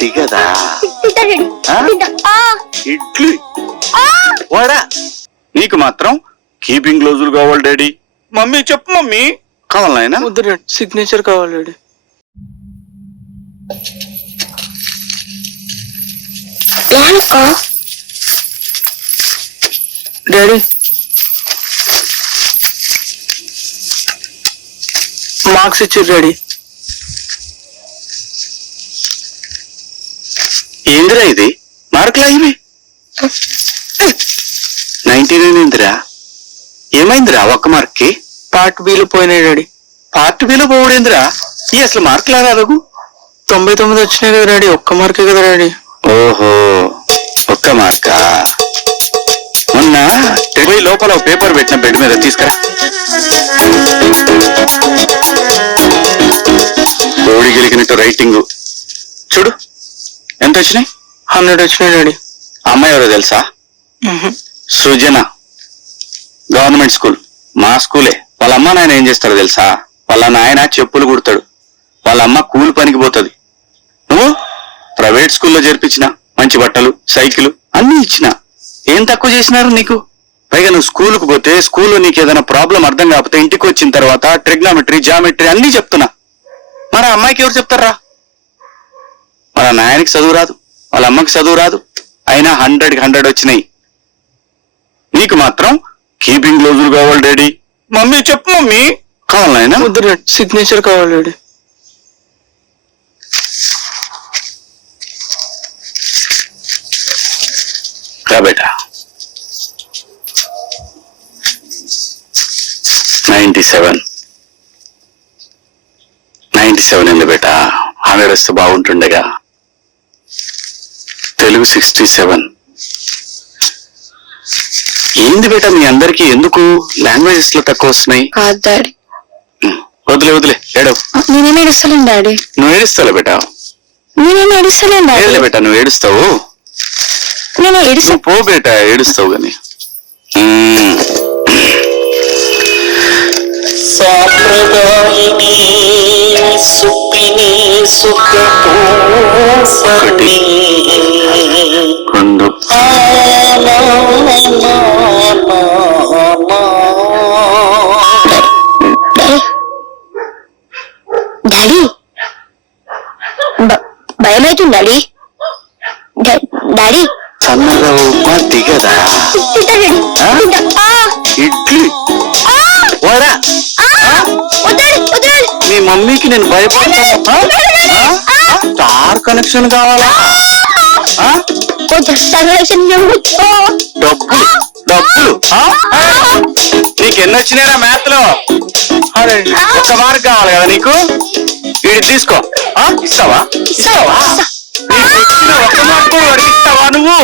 దిగదా ఇడ్లీ వాడా నీకు మాత్రం కీపింగ్ గ్లౌజులు కావాలి డాడీ. మమ్మీ చెప్పు మమ్మీ. కావాలి నాయనా? వద్దు డాడీ, సిగ్నేచర్ కావాలి డాడీ. డాడీ మార్క్స్ ఇచ్చారు డాడీ. ఏందిరా ఇది? మార్కులా ఇవి 99 ఏందిరా? ఏమైందిరా ఒక్క మార్క్ కి? పార్ట్ బిలో పోయినాయి డాడీ. పార్ట్ బిలో పోవడేందిరా? ఈ అసలు మార్కులా రాదు. 99 వచ్చినాయి కదా డాడీ, ఒక్క మార్కే కదా డాడీ. ఓహో ఒక్క మార్కా? మొన్న 20 లోపల పేపర్ పెట్టిన బెడ్ మీద తీసుకురా. ఓడి గెలికినట్టు రైటింగ్ చూడు. ఎంత వచ్చినాయి? 100 వచ్చినాయి డాడీ. అమ్మాయి ఎవరో తెలుసా? సృజన, గవర్నమెంట్ స్కూల్, మా స్కూలే. వాళ్ళ అమ్మ నాయన ఏం చేస్తాడు తెలుసా? వాళ్ళ నాయన చెప్పులు కుడతాడు, వాళ్ళ అమ్మ కూలి పనికి పోతుంది. నువ్వు ప్రైవేట్ స్కూల్లో చేర్పించిన, మంచి బట్టలు, సైకిల్ అన్ని ఇచ్చిన. ఏం తక్కువ చేసినారు నీకు? పైగా నువ్వు స్కూల్కి పోతే స్కూల్లో నీకు ఏదైనా ప్రాబ్లం అర్థం కాకపోతే ఇంటికి వచ్చిన తర్వాత ట్రిగ్నామెట్రీ, జామెట్రీ అన్ని చెప్తున్నా. మరి అమ్మాయికి ఎవరు చెప్తారా? వాళ్ళ నాయనకి చదువు రాదు, వాళ్ళ అమ్మకి చదువు రాదు, అయినా 100కి 100 వచ్చినాయి. నీకు మాత్రం కీపింగ్ గ్లౌజులు కావాలి డాడీ. మమ్మీ చెప్పు మమ్మీ. కావాలి నాయనా? వద్దు డాడీ, సిగ్నేచర్ కావాలి డాడీ. రా బేటా. 97 ఏంది బేటా? 100 వస్తే బాగుంటుండగా. తెలుగు 67. ఏంది బేటా మీ అందరికి ఎందుకు లాంగ్వేజెస్ లో తక్కువ వస్తున్నాయి? వదిలే ఏడవు. నేనేం ఏడుస్తలేను డాడీ. నువ్వు ఏడుస్తావు బేటా. నేనేం ఏడుస్తలేను డాడీ. బేటా నువ్వు ఏడుస్తావు. నేను ఏడుస్తా. పో బేటా, ఏడుస్తావు గాని. సాంప్రదాయిని సుప్పిని సుఖపూసని రెండు డాడీ భయమైతుంది డాడీ. డాడీ సన్నగా ఉప్మా దిగదా? ఇడ్లీ వాడా? మీ మమ్మీకి నేను భయపడతాను. స్టార్ కనెక్షన్ కావాలా? డబ్బులు డబ్బులు నీకు ఎన్ని వచ్చినారా మ్యాథ్ లో? ఒక్క మార్క్ కావాలి కదా నీకు? వీడి తీసుకో. ఇస్తావా? నీకు వచ్చిన ఒక్క మార్క్ కూడా ఇస్తావా నువ్వు?